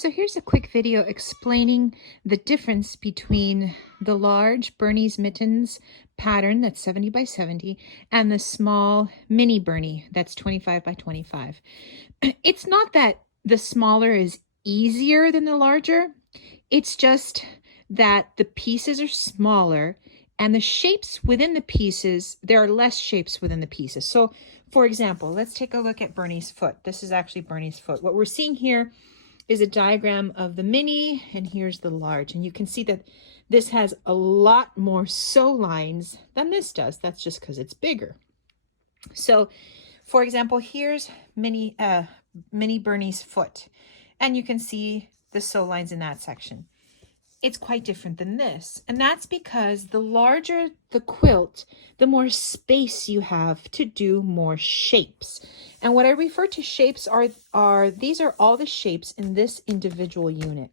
So here's a quick video explaining the difference between the large Bernie's Mittens pattern that's 70 by 70 and the small mini Bernie that's 25 by 25. It's not that the smaller is easier than the larger. It's just that the pieces are smaller and the shapes within the pieces, there are less shapes within the pieces. So for example, let's take a look at Bernie's foot. This is actually Bernie's foot. What we're seeing here is a diagram of the mini, and here's the large. And you can see that this has a lot more sew lines than this does. That's just because it's bigger. So, for example, here's mini Bernie's foot, and you can see the sew lines in that section. It's quite different than this, and that's because the larger the quilt, the more space you have to do more shapes. And what I refer to shapes are these are all the shapes in this individual unit.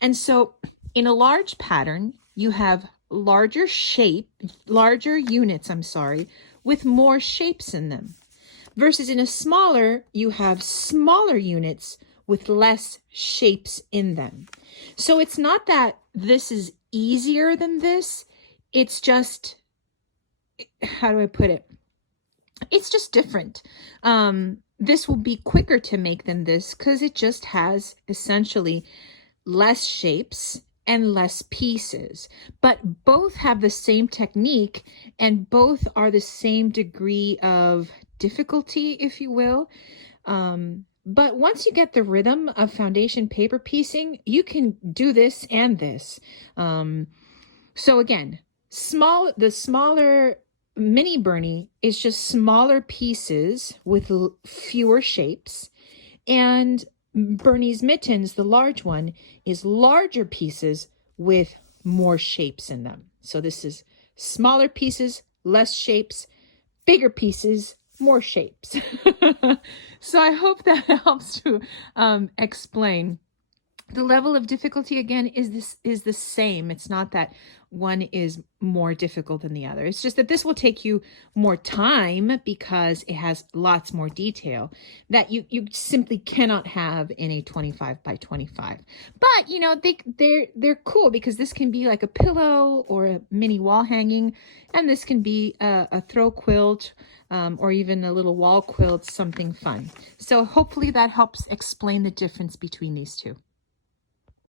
And so in a large pattern, you have larger units, with more shapes in them. Versus in a smaller, you have smaller units with less shapes in them. So it's not that this is easier than this. It's just, how do I put it? It's just different. This will be quicker to make than this because it just has essentially less shapes and less pieces. But both have the same technique and both are the same degree of difficulty, if you will. But once you get the rhythm of foundation paper piecing, you can do this and this. So again, the smaller mini Bernie is just smaller pieces with fewer shapes. And Bernie's Mittens, the large one, is larger pieces with more shapes in them. So this is smaller pieces, less shapes, bigger pieces, more shapes. So I hope that helps to explain. The level of difficulty, again, is the same. It's not that one is more difficult than the other. It's just that this will take you more time because it has lots more detail that you simply cannot have in a 25 by 25. But, you know, they're cool because this can be like a pillow or a mini wall hanging, and this can be a throw quilt or even a little wall quilt, something fun. So hopefully that helps explain the difference between these two.